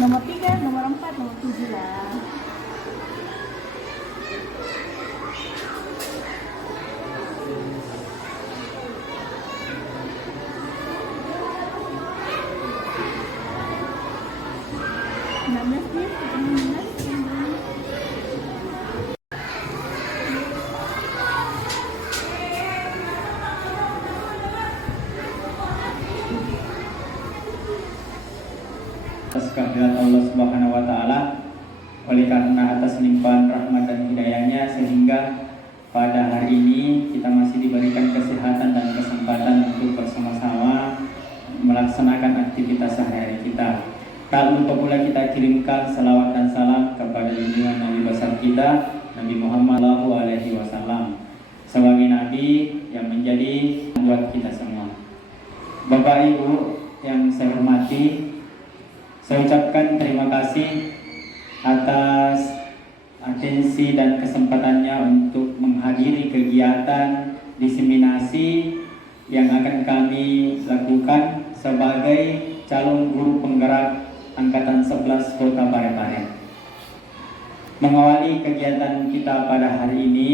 Nomor 3, nomor 4, nomor 7 lah. Atas kehendak Allah Subhanahu wa taala, oleh karena atas limpahan rahmat dan hidayahnya sehingga pada hari ini kita masih diberikan kesehatan dan kesempatan untuk bersama-sama melaksanakan aktivitas sehari-hari kita. Tak lupa pula kita kirimkan salawat dan salam kepada junjungan Nabi besar kita, Nabi Muhammad SAW, sebagai Nabi yang menjadi buat kita semua. Bapak Ibu yang saya hormati, saya ucapkan terima kasih atas atensi dan kesempatannya untuk menghadiri kegiatan diseminasi yang akan kami lakukan sebagai calon guru penggerak Angkatan 11 Kota Parepare. Mengawali kegiatan kita pada hari ini,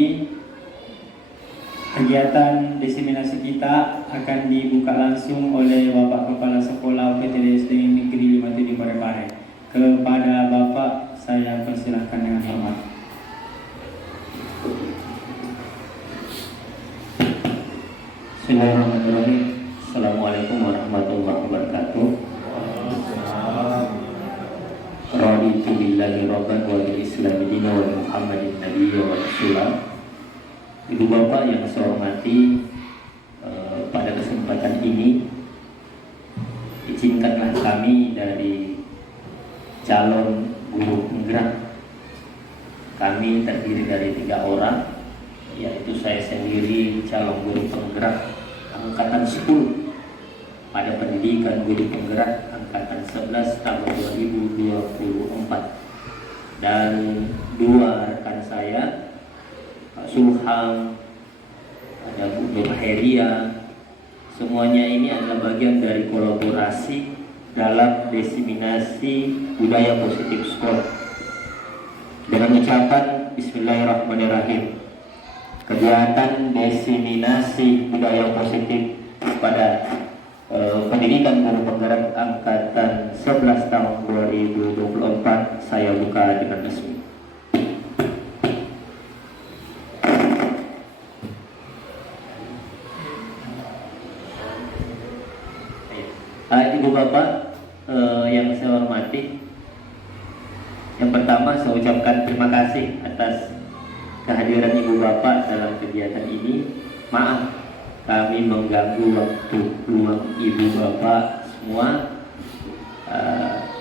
kegiatan diseminasi kita akan dibuka langsung oleh Bapak Kepala Sekolah PTDSD Negeri 57 Parepare. Kepada Bapak saya persilahkan dengan hormat. Bismillahirrahmanirrahim. Assalamualaikum warahmatullahi wabarakatuh. Raditu billahi rabban wa bil islami dinan wa Muhammadin nabiyya wa rasulah. Ibu bapak yang saya hormati, pada kesempatan ini izinkanlah kami dari calon guru penggerak. Kami terdiri dari 3 orang, yaitu saya sendiri calon guru penggerak Angkatan 10 pada pendidikan guru penggerak Angkatan 11 tahun 2024, dan 2 rekan saya, Pak Sulham, ada Bu Nur Heria. Semuanya ini adalah bagian dari kolaborasi dalam diseminasi budaya positif sekolah. Dengan ucapan Bismillahirrahmanirrahim, kegiatan diseminasi budaya positif pada pendidikan guru penggerak Angkatan 11 tahun 2024 saya buka dengan resmi. Ibu bapak yang saya hormati, yang pertama saya ucapkan terima kasih atas kehadiran ibu bapak dalam kegiatan ini. Maaf kami mengganggu waktu luang ibu bapak semua,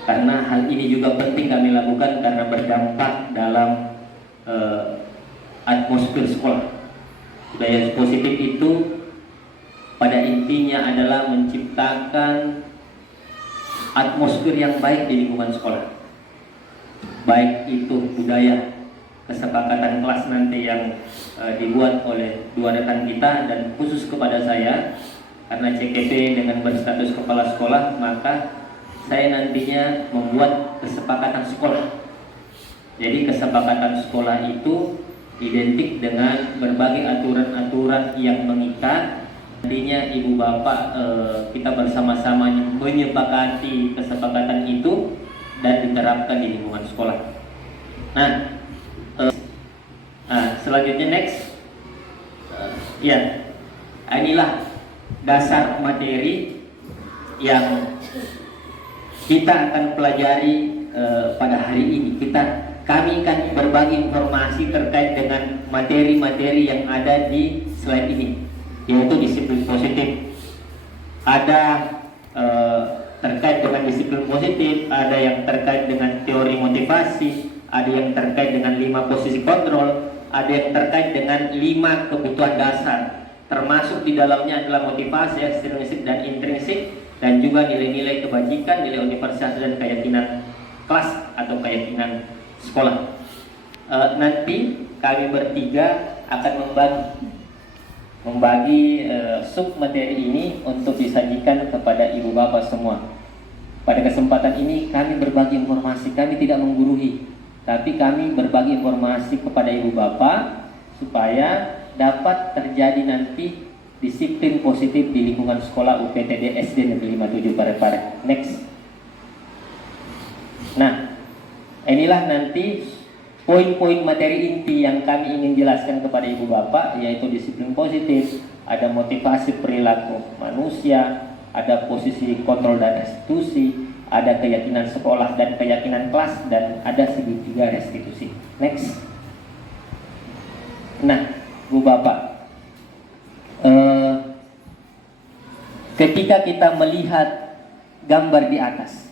karena hal ini juga penting kami lakukan karena berdampak dalam atmosfer sekolah. Budaya positif itu pada intinya adalah menciptakan atmosfer yang baik di lingkungan sekolah, baik itu budaya kesepakatan kelas nanti yang dibuat oleh 2 rekan kita dan khusus kepada saya, karena CKP dengan berstatus kepala sekolah, maka saya nantinya membuat kesepakatan sekolah. Jadi kesepakatan sekolah itu identik dengan berbagai aturan-aturan yang mengikat. Nantinya ibu bapak kita bersama-sama menyepakati kesepakatan itu dan diterapkan di lingkungan sekolah. Nah, selanjutnya next, inilah dasar materi yang kita akan pelajari pada hari ini. Kami akan berbagi informasi terkait dengan materi-materi yang ada di slide ini, yaitu disiplin positif. Ada terkait dengan disiplin positif, ada yang terkait dengan teori motivasi, ada yang terkait dengan 5 posisi kontrol, ada yang terkait dengan 5 kebutuhan dasar, termasuk di dalamnya adalah motivasi ekstrinsik dan intrinsik, dan juga nilai-nilai kebajikan, nilai universal dan keyakinan kelas atau keyakinan sekolah. Nanti kami bertiga akan membagi sub materi ini untuk disajikan kepada ibu bapak semua. Pada kesempatan ini kami berbagi informasi tapi kami berbagi informasi kepada ibu bapak supaya dapat terjadi nanti disiplin positif di lingkungan sekolah UPTD SD Negeri 57 Parepare. Next. Nah, inilah nanti poin-poin materi inti yang kami ingin jelaskan kepada ibu bapak, yaitu disiplin positif, ada motivasi perilaku manusia, ada posisi kontrol dan restitusi, ada keyakinan sekolah dan keyakinan kelas, dan ada segitiga restitusi. Next. Nah, bu bapak, ketika kita melihat gambar di atas,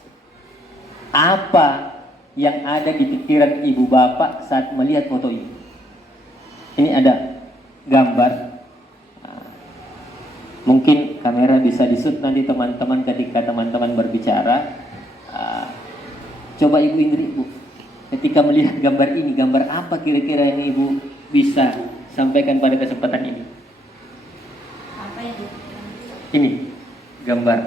apa yang ada di pikiran ibu bapak saat melihat foto ini? Ini ada gambar. Mungkin kamera bisa di-shoot nanti teman-teman ketika teman-teman berbicara. Coba Ibu Indri, Bu, ketika melihat gambar ini, gambar apa kira-kira yang Ibu bisa sampaikan pada kesempatan ini? Apa yang Ini gambar.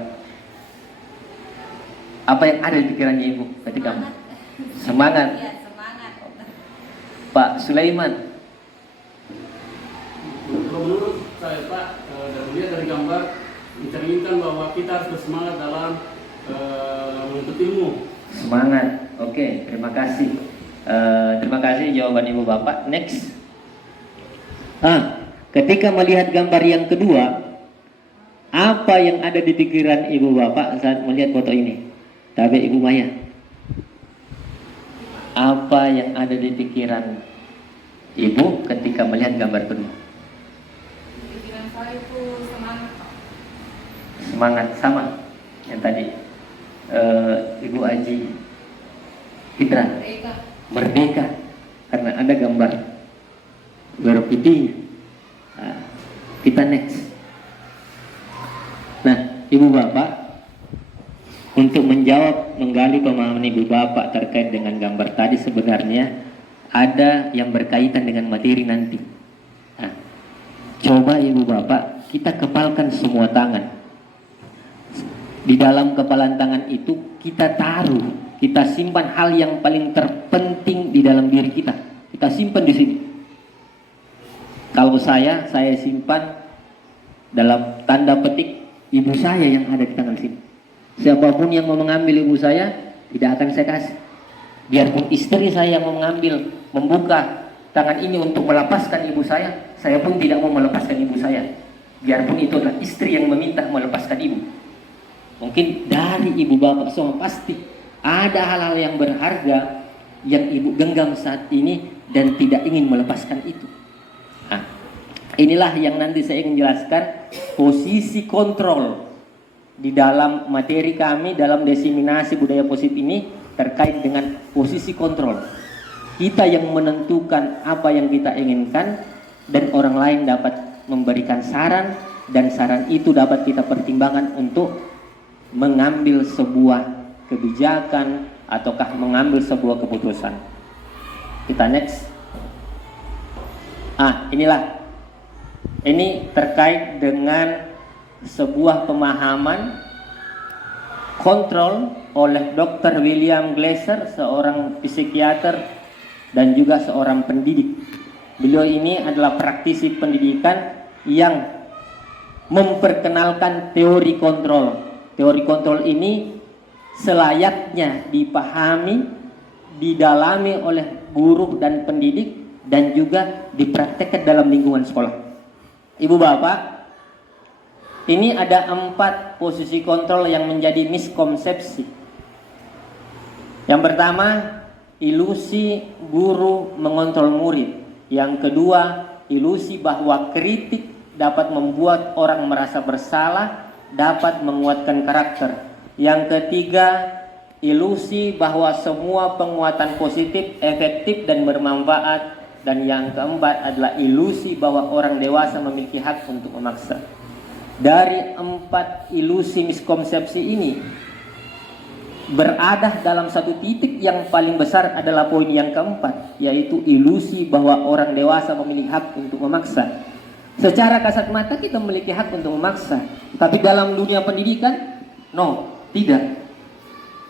Apa yang ada di pikirannya Ibu ketika semangat? Ya, semangat. Pak Sulaiman. Menurut saya Pak, dan lihat dari gambar mencerminkan bahwa kita harus bersemangat dalam menuntut ilmu. Semangat. Oke, terima kasih. Terima kasih jawaban Ibu Bapak. Next. Ketika melihat gambar yang kedua, apa yang ada di pikiran Ibu Bapak saat melihat foto ini? Tapi Ibu Maya, apa yang ada di pikiran Ibu ketika melihat gambar kedua? Pikiran saya itu semangat. Semangat, sama yang tadi Ibu Aji Hidra, merdeka, karena ada gambar merah putih. Kita next. Nah, Ibu Bapak, untuk menjawab, menggali pemahaman Ibu Bapak terkait dengan gambar tadi, sebenarnya ada yang berkaitan dengan materi nanti. Nah, coba Ibu Bapak, kita kepalkan semua tangan. Di dalam kepalan tangan itu kita taruh, kita simpan hal yang paling terpenting di dalam diri kita. Kita simpan di sini. Kalau saya simpan dalam tanda petik ibu saya yang ada di tangan sini. Siapapun yang mau mengambil ibu saya, tidak akan saya kasih. Biarpun istri saya yang mau mengambil, membuka tangan ini untuk melepaskan ibu saya pun tidak mau melepaskan ibu saya. Biarpun itu adalah istri yang meminta melepaskan ibu. Mungkin dari ibu bapak semua pasti ada hal-hal yang berharga yang ibu genggam saat ini dan tidak ingin melepaskan itu. Nah, inilah yang nanti saya ingin jelaskan posisi kontrol di dalam materi kami dalam diseminasi budaya positif ini terkait dengan posisi kontrol. Kita yang menentukan apa yang kita inginkan dan orang lain dapat memberikan saran, dan saran itu dapat kita pertimbangkan untuk mengambil sebuah kebijakan ataukah mengambil sebuah keputusan. Kita next. Inilah. Ini terkait dengan sebuah pemahaman kontrol oleh Dr. William Glasser, seorang psikiater dan juga seorang pendidik. Beliau ini adalah praktisi pendidikan yang memperkenalkan teori kontrol. Teori kontrol ini selayaknya dipahami, didalami oleh guru dan pendidik, dan juga dipraktekkan dalam lingkungan sekolah. Ibu bapak, ini ada 4 posisi kontrol yang menjadi miskonsepsi. Yang pertama, ilusi guru mengontrol murid. Yang kedua, ilusi bahwa kritik dapat membuat orang merasa bersalah, dapat menguatkan karakter. Yang ketiga, ilusi bahwa semua penguatan positif efektif dan bermanfaat. Dan yang keempat adalah ilusi bahwa orang dewasa memiliki hak untuk memaksa. Dari 4 ilusi miskonsepsi ini, berada dalam satu titik yang paling besar adalah poin yang keempat, yaitu ilusi bahwa orang dewasa memiliki hak untuk memaksa. Secara kasat mata kita memiliki hak untuk memaksa, tapi dalam dunia pendidikan, no, tidak.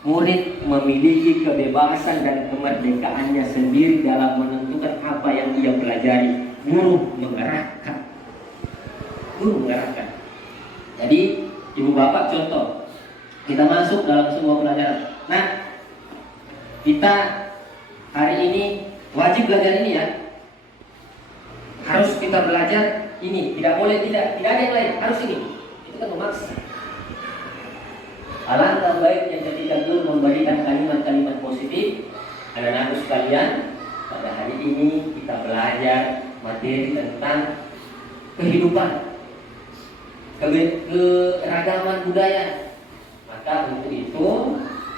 murid memiliki kebebasan dan kemerdekaannya sendiri dalam menentukan apa yang ia pelajari. Guru mengarahkan. Jadi ibu bapak contoh, kita masuk dalam sebuah pelajaran. Nah, kita hari ini wajib belajar ini ya. Harus kita belajar ini, tidak boleh tidak ada yang lain, harus ini. Itu kan memaksa. Alangkah baiknya ketika guru memberikan kalimat-kalimat positif. Anak-anakku sekalian, pada hari ini kita belajar materi tentang kehidupan, keragaman budaya. Maka untuk itu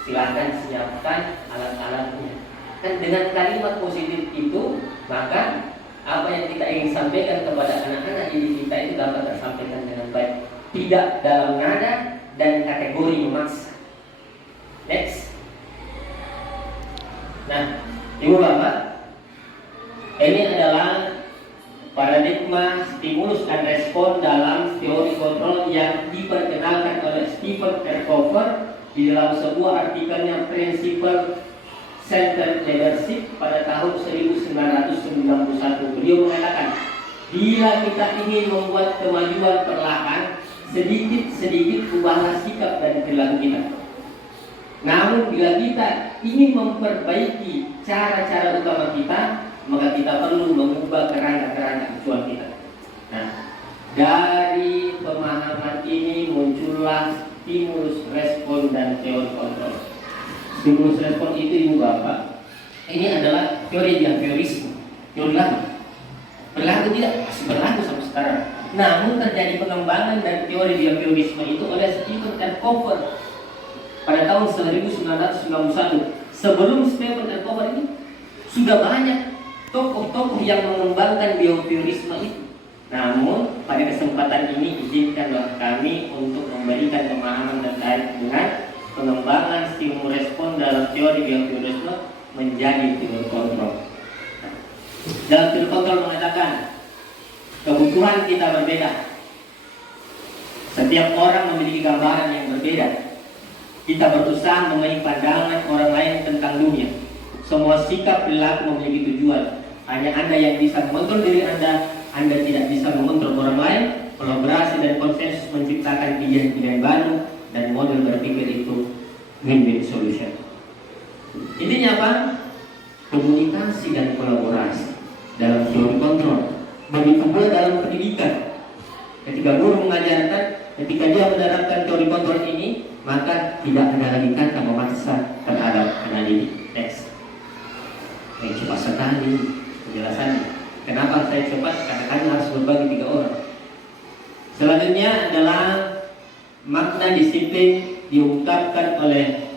silakan siapkan alat-alatnya. Dan dengan kalimat positif itu, maka apa yang kita ingin sampaikan kepada anak-anak didik kita itu dapat tersampaikan dengan baik, tidak dalam nada dan kategori memaksa. Next. Nah, ibu bapak, ini adalah paradigma stimulus dan respon dalam teori kontrol yang diperkenalkan oleh Stephen Kerckhofer di dalam sebuah artikelnya Principle Centered Leadership pada tahun 1991. Beliau mengatakan, bila kita ingin membuat kemajuan perlahan, sedikit-sedikit ubahlah sikap dan perilaku kita. Namun bila kita ingin memperbaiki cara-cara utama kita, maka kita perlu mengubah kerangka-kerangka acuan kita. Nah, dari pemahaman ini muncullah stimulus respon dan teori kontrol. Stimulus respon itu ibu bapak, ini adalah teori behaviorisme, teori lama. Berlaku tidak? Masih berlaku sampai sekarang. Namun terjadi pengembangan dari teori behaviorisme itu oleh Stephen Kerckhofer pada tahun 1991. Sebelum Stephen Kerckhofer ini sudah banyak tokoh-tokoh yang mengembangkan behaviorisme itu. Namun pada kesempatan ini izinkanlah kami untuk memberikan pemahaman terkait dengan pengembangan stimulus respon dalam teori behaviorisme menjadi teori kontrol. Dalam teori kontrol mengatakan kebutuhan kita berbeda. Setiap orang memiliki gambaran yang berbeda. Kita berusaha memiliki pandangan orang lain tentang dunia. Semua sikap perilaku memiliki tujuan. Hanya Anda yang bisa mengontrol diri Anda tidak bisa mengontrol orang lain. Kolaborasi dan konsensus menciptakan pilihan-pilihan baru dan model berpikir itu win-win solution. Intinya apa? Komunikasi dan kolaborasi dalam teori kontrol. Begitu pula dalam pendidikan. Ketika guru mengajarkan, ketika dia menerapkan teori kontrol ini, maka tidak ada lagi kata memaksa terhadap anak didik. Next. Cepat sekali penjelasannya. Kenapa saya cepat? Karena kami harus berbagi 3 orang. Selanjutnya adalah makna disiplin diungkapkan oleh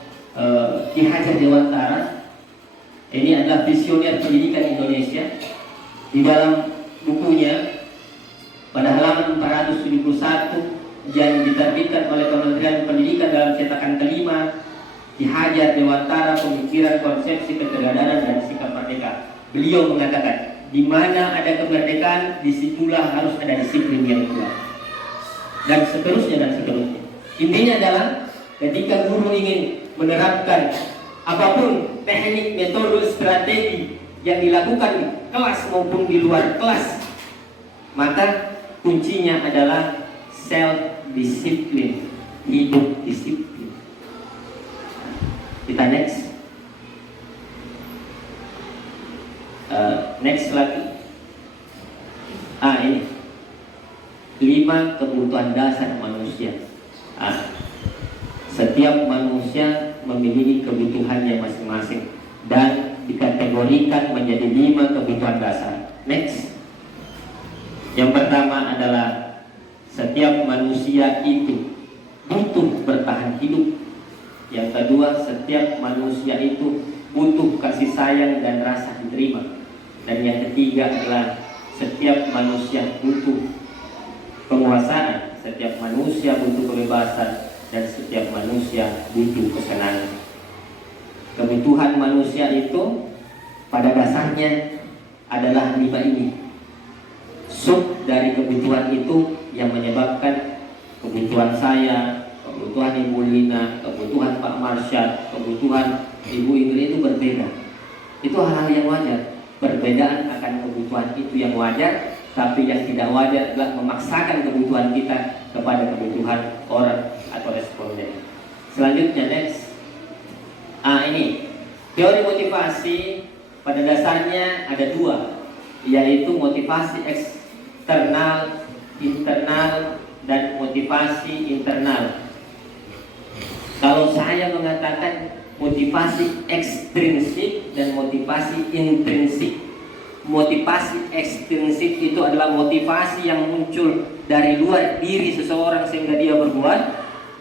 Ki Hajar Dewantara. Ini adalah visioner pendidikan Indonesia. Di dalam bukunya pada halaman 471 yang diterbitkan oleh Kementerian Pendidikan dalam cetakan kelima, Ki Hajar Dewantara, Pemikiran, Konsepsi Keteladanan dan Sikap Merdeka. Beliau mengatakan, di mana ada kemerdekaan, disitulah harus ada disiplin yang kuat. Dan seterusnya dan seterusnya. Intinya adalah ketika guru ingin menerapkan apapun teknik, metode, strategi yang dilakukan di kelas maupun di luar kelas, maka kuncinya adalah self-disiplin, hidup disiplin. Kita next. Next lagi. Ini 5 kebutuhan dasar manusia. Setiap manusia memiliki kebutuhannya masing-masing dan dikategorikan menjadi 5 kebutuhan dasar. Next. Yang pertama adalah setiap manusia itu butuh bertahan hidup. Yang kedua, setiap manusia itu butuh kasih sayang dan rasa diterima. Dan yang ketiga adalah setiap manusia butuh penguasaan, setiap manusia butuh kebebasan, dan setiap manusia butuh kesenangan. Kebutuhan manusia itu pada dasarnya adalah 5 ini. Sub dari kebutuhan itu yang menyebabkan kebutuhan saya, kebutuhan Ibu Lina, kebutuhan Pak Marsyad, kebutuhan Ibu Ingrid itu berbeda. Itu hal-hal yang wajar. Perbedaan akan kebutuhan itu yang wajar, tapi yang tidak wajar adalah memaksakan kebutuhan kita kepada kebutuhan orang atau responden. Selanjutnya next. Ini teori motivasi pada dasarnya ada dua, yaitu motivasi eksternal, internal, dan motivasi internal. Kalau saya mengatakan motivasi ekstrinsik dan motivasi intrinsik. Motivasi ekstrinsik itu adalah motivasi yang muncul dari luar diri seseorang sehingga dia berbuat,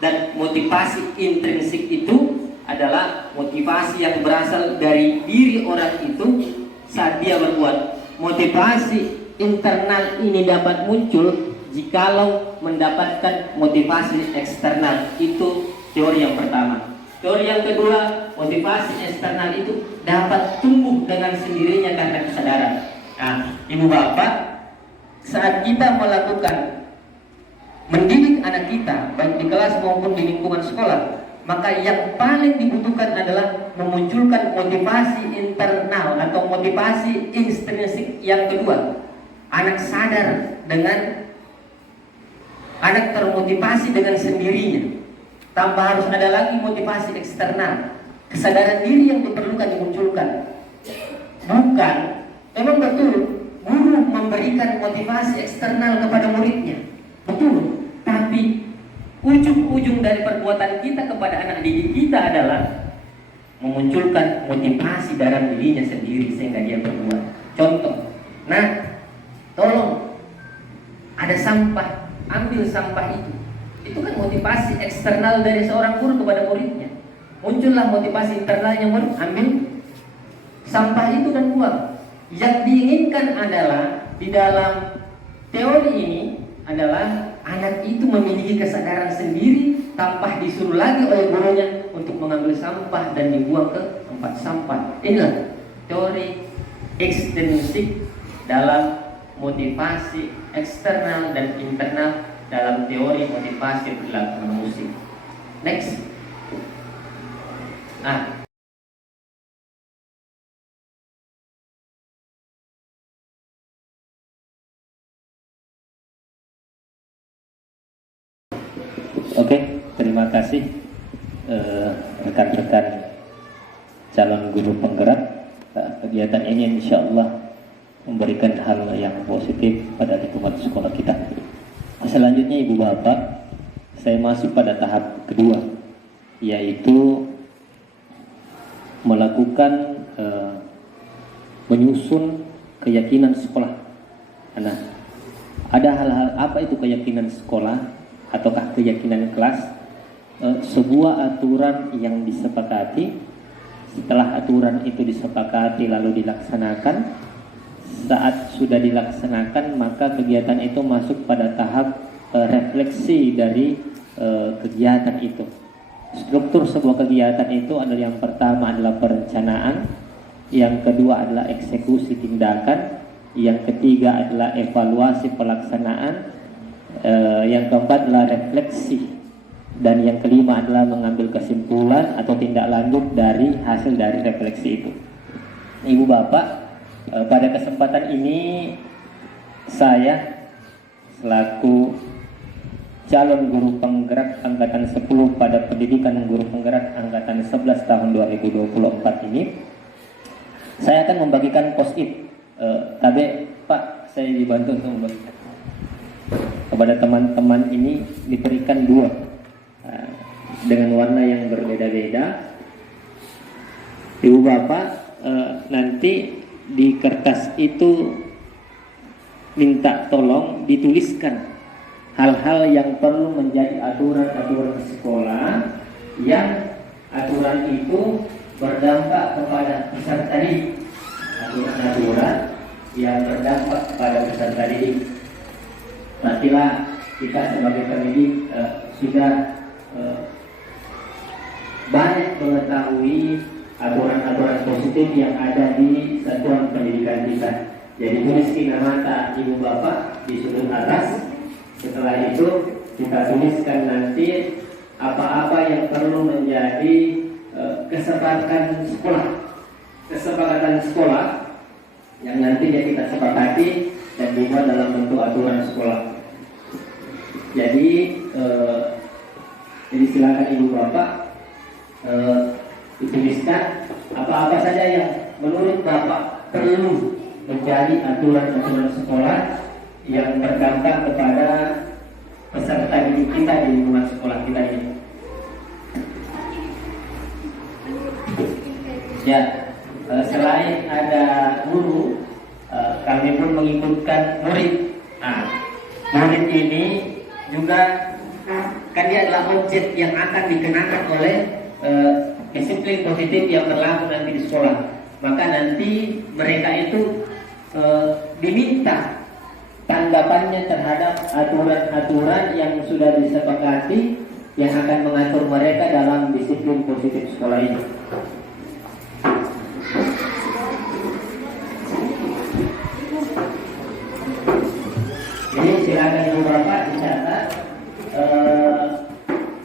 dan motivasi intrinsik itu adalah motivasi yang berasal dari diri orang itu saat dia berbuat. Motivasi internal ini dapat muncul jikalau mendapatkan motivasi eksternal. Itu teori yang pertama. Teori yang kedua, motivasi eksternal itu dapat tumbuh dengan sendirinya karena kesadaran. Ibu bapak, saat kita melakukan mendidik anak kita baik di kelas maupun di lingkungan sekolah, maka yang paling dibutuhkan adalah memunculkan motivasi internal atau motivasi intrinsik yang kedua. Anak sadar dengan anak termotivasi dengan sendirinya, tanpa harus ada lagi motivasi eksternal. Kesadaran diri yang diperlukan dimunculkan. Bukan, memang betul guru memberikan motivasi eksternal kepada muridnya, betul. Tapi ujung-ujung dari perbuatan kita kepada anak didik kita adalah memunculkan motivasi dalam dirinya sendiri sehingga dia berbuat. Contoh, tolong ada sampah, ambil sampah itu. Itu kan motivasi eksternal dari seorang guru kepada muridnya. Muncullah motivasi internalnya, ambil sampah itu dan buang. Yang diinginkan adalah di dalam teori ini adalah anak itu memiliki kesadaran sendiri tanpa disuruh lagi oleh gurunya untuk mengambil sampah dan dibuang ke tempat sampah. Inilah teori ekstrinsik dalam motivasi eksternal dan internal dalam teori motivasi perilaku musik. Next. Oke, terima kasih rekan-rekan calon guru penggerak. Kegiatan ini insya Allah memberikan hal yang positif pada lingkungan sekolah kita. Selanjutnya Ibu Bapak, saya masuk pada tahap kedua, yaitu melakukan menyusun keyakinan sekolah. Nah, ada hal-hal apa itu keyakinan sekolah ataukah keyakinan kelas? Sebuah aturan yang disepakati. Setelah aturan itu disepakati lalu dilaksanakan, saat sudah dilaksanakan maka kegiatan itu masuk pada tahap refleksi dari kegiatan itu. Struktur sebuah kegiatan itu adalah, yang pertama adalah perencanaan, yang kedua adalah eksekusi tindakan, yang ketiga adalah evaluasi pelaksanaan, yang keempat adalah refleksi, dan yang kelima adalah mengambil kesimpulan atau tindak lanjut dari hasil dari refleksi itu. Ibu Bapak, pada kesempatan ini saya selaku calon guru penggerak angkatan 10 pada pendidikan guru penggerak angkatan 11 tahun 2024 ini, saya akan membagikan post-it. Tapi Pak, saya dibantu untuk membagikan kepada teman-teman ini, diberikan 2 dengan warna yang berbeda-beda. Ibu Bapak, nanti di kertas itu minta tolong dituliskan hal-hal yang perlu menjadi aturan-aturan sekolah, yang aturan itu berdampak kepada peserta didik. Aturan-aturan yang berdampak kepada peserta didik. Pastilah kita sebagai pendidik sudah banyak mengetahui aturan-aturan positif yang ada di satuan pendidikan kita. Jadi tuliskan mata Ibu Bapak di sudut atas. Setelah itu kita tuliskan nanti apa-apa yang perlu menjadi kesepakatan sekolah yang nantinya kita sepakati dan dibuat dalam bentuk aturan sekolah. Jadi silakan Ibu Bapak dituliskan apa-apa saja yang menurut Bapak perlu menjadi aturan-aturan sekolah yang berdampak kepada peserta didik kita di lingkungan sekolah kita ini. Ya, selain ada guru, kami pun mengikutkan murid. Nah, murid ini juga kan dia adalah objek yang akan dikenakan oleh disiplin positif yang berlaku nanti di sekolah. Maka nanti mereka itu diminta tanggapannya terhadap aturan-aturan yang sudah disepakati yang akan mengatur mereka dalam disiplin positif sekolah ini. Jadi silakan Ibu Bapak dicatat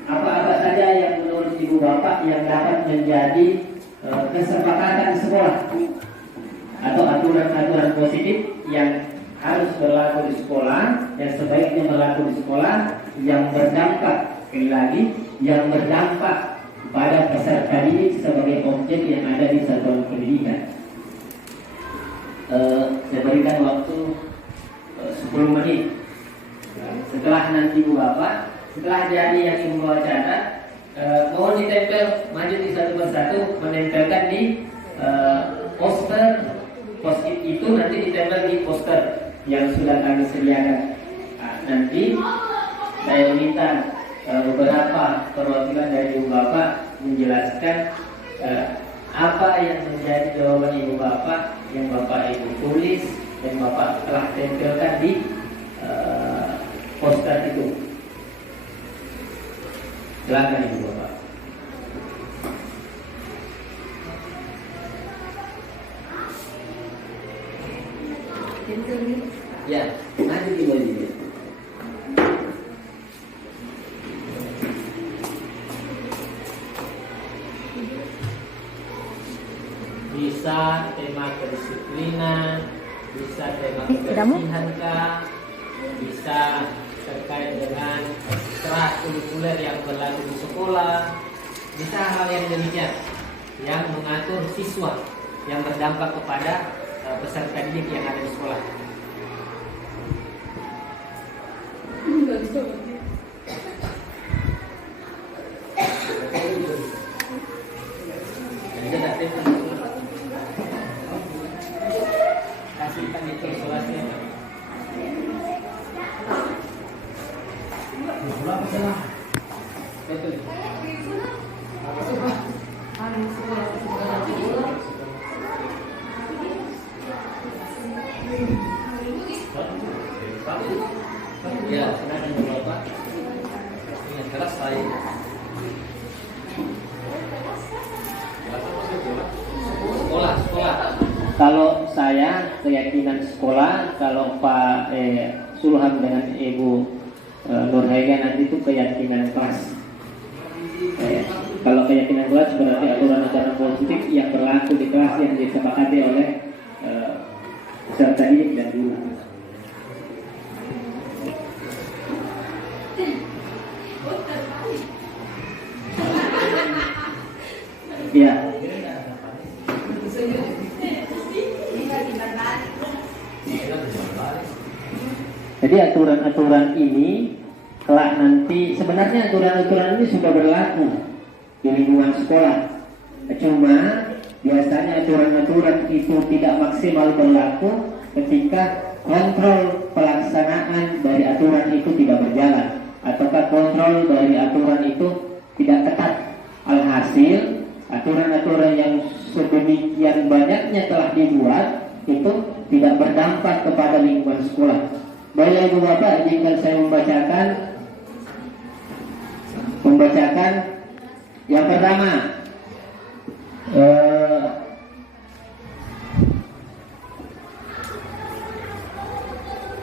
apa-apa saja yang menurut Ibu Bapak yang dapat menjadi kesepakatan sekolah atau aturan-aturan positif yang harus berlaku di sekolah, yang sebaiknya berlaku di sekolah, yang berdampak, sekali lagi, yang berdampak pada peserta didik sebagai objek yang ada di satuan pendidikan. Saya berikan waktu 10 menit. Setelah nanti Ibu Bapak, setelah jadi yang Ibu Bapak catat, mohon ditempel, maju di satu persatu, menempelkan di poster. Post-it itu nanti ditempel di poster yang sudah kami sediakan. Nah, nanti saya minta beberapa perwakilan dari Ibu Bapak menjelaskan apa yang menjadi jawaban Ibu Bapak yang Bapak Ibu tulis dan Bapak telah tempelkan di poster itu. Silakan Ibu Bapak. Ya, nanti dibagi. Bisa tema kedisiplinan, bisa tema kebersihan kah, bisa terkait dengan ekstrakurikuler yang berlaku di sekolah, bisa hal yang demikian yang mengatur siswa yang berdampak kepada peserta didik yang ada di sekolah. Kasihkan itu isolasinya. Betul. Ya, silakan Bapak. Ingat keras saya. Sekolah. Kalau saya keyakinan sekolah, kalau Pak Sulham dengan Ibu Nurhaiga nanti itu keyakinan kelas. Kalau keyakinan kelas berarti aturan-aturan positif yang berlaku di kelas yang disepakati oleh peserta didik dan guru. Ya. Jadi aturan-aturan ini kelak nanti sebenarnya aturan-aturan ini sudah berlaku di lingkungan sekolah. Cuma biasanya aturan-aturan itu tidak maksimal berlaku ketika kontrol pelaksanaan dari aturan itu tidak berjalan ataukah kontrol dari aturan itu tidak ketat. Alhasil aturan-aturan yang sedemikian banyaknya telah dibuat itu tidak berdampak kepada lingkungan sekolah. Baiklah Ibu Bapak, izinkan saya membacakan yang pertama.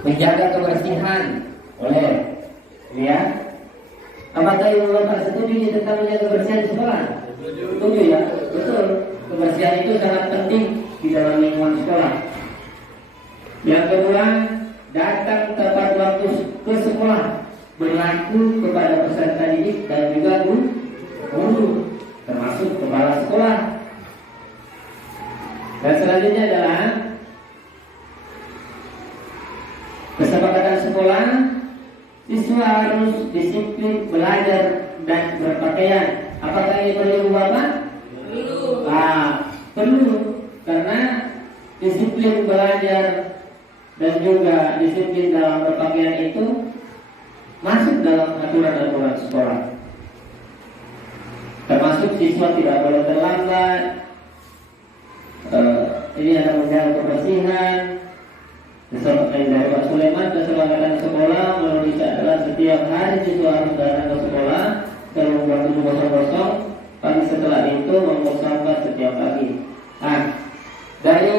Menjaga kebersihan. Boleh. Lihat. Apakah Ibu Bapak setuju tentang menjaga kebersihan di sekolah? Setuju ya? Betul. Kebersihan itu sangat penting di dalam lingkungan sekolah. Yang kedua, datang tepat waktu ke sekolah berlaku kepada peserta didik dan juga guru, termasuk kepala sekolah. Dan selanjutnya adalah kesepakatan sekolah, siswa harus disiplin belajar dan berpakaian. Apakah ini perlu Bapak? Perlu. Perlu, karena disiplin belajar dan juga disiplin dalam berpakaian itu masuk dalam aturan-aturan sekolah. Termasuk siswa tidak boleh terlambat. Ini ada menjaga kebersihan. Dari Pak Sulaiman, kesepakatan sekolah menulisnya adalah setiap hari siswa harus datang ke sekolah jam 7.00. Pagi setelah itu membuang sampah setiap pagi. Dari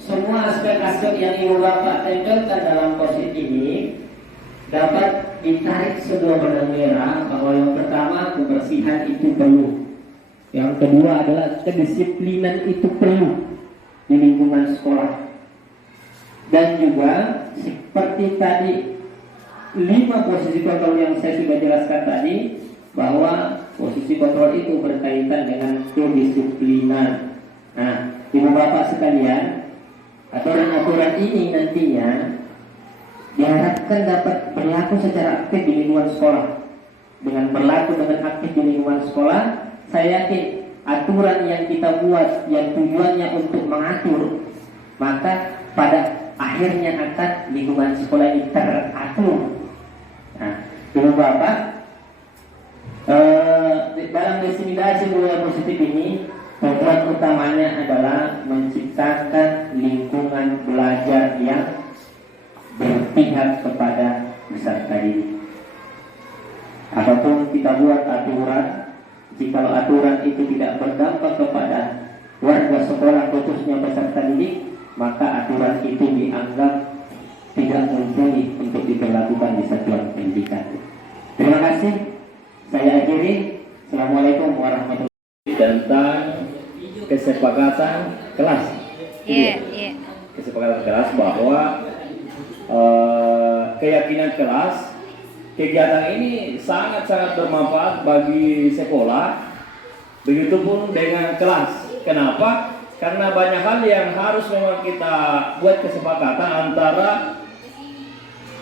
semua aspek-aspek yang Ibu Bapak tempelkan dalam posit ini dapat ditarik sebuah benang merah bahwa yang pertama kebersihan itu perlu. Yang kedua adalah kedisiplinan itu perlu di lingkungan sekolah. Dan juga seperti tadi 5 posisi kontrol yang saya sudah jelaskan tadi, bahwa posisi kontrol itu berkaitan dengan kedisiplinan. Ibu bapak sekalian, aturan-aturan ini nantinya diharapkan dapat berlaku secara aktif di lingkungan sekolah. Dengan berlaku dengan aktif di lingkungan sekolah, saya yakin aturan yang kita buat yang tujuannya untuk mengatur, maka pada akhirnya akan lingkungan sekolah ini teratur. Ibu bapak, dalam diseminasi budaya positif ini, tujuan utamanya adalah menciptakan lingkungan belajar yang berpihak kepada peserta didik. Apapun kita buat aturan, jika aturan itu tidak berdampak kepada warga sekolah khususnya peserta didik, maka aturan itu dianggap tidak mumpuni untuk diberlakukan di satuan pendidikan. Terima kasih. Saya akhiri. Assalamualaikum warahmatullahi wabarakatuh. Tentang kesepakatan kelas. Kesepakatan kelas bahwa keyakinan kelas, kegiatan ini sangat-sangat bermanfaat bagi sekolah. Begitupun dengan kelas. Kenapa? Karena banyak hal yang harus memang kita buat kesepakatan antara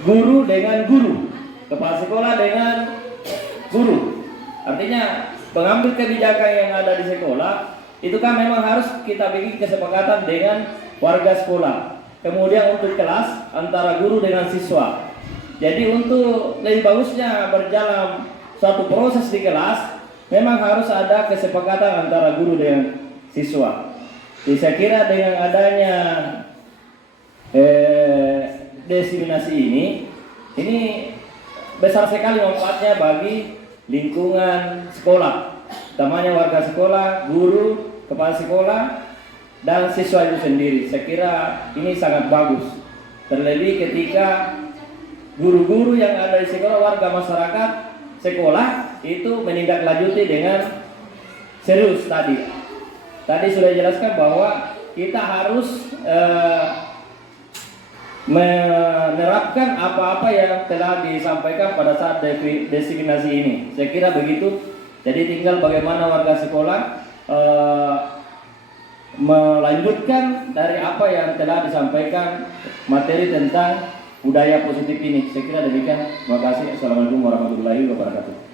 guru dengan guru, kepala sekolah dengan guru. Artinya pengambil kebijakan yang ada di sekolah itu kan memang harus kita bikin kesepakatan dengan warga sekolah. Kemudian untuk kelas antara guru dengan siswa. Jadi untuk lebih bagusnya berjalan suatu proses di kelas, memang harus ada kesepakatan antara guru dengan siswa. Jadi saya kira dengan adanya diseminasi ini besar sekali manfaatnya bagi lingkungan sekolah, utamanya warga sekolah, guru, kepala sekolah, dan siswa itu sendiri. Saya kira ini sangat bagus. Terlebih ketika guru-guru yang ada di sekolah, warga masyarakat sekolah itu menindaklanjuti dengan serius tadi. Tadi sudah dijelaskan bahwa kita harus menerapkan apa-apa yang telah disampaikan pada saat diseminasi ini. Saya kira begitu. Jadi tinggal bagaimana warga sekolah melanjutkan dari apa yang telah disampaikan materi tentang budaya positif ini. Saya kira demikian. Terima kasih. Assalamualaikum warahmatullahi wabarakatuh.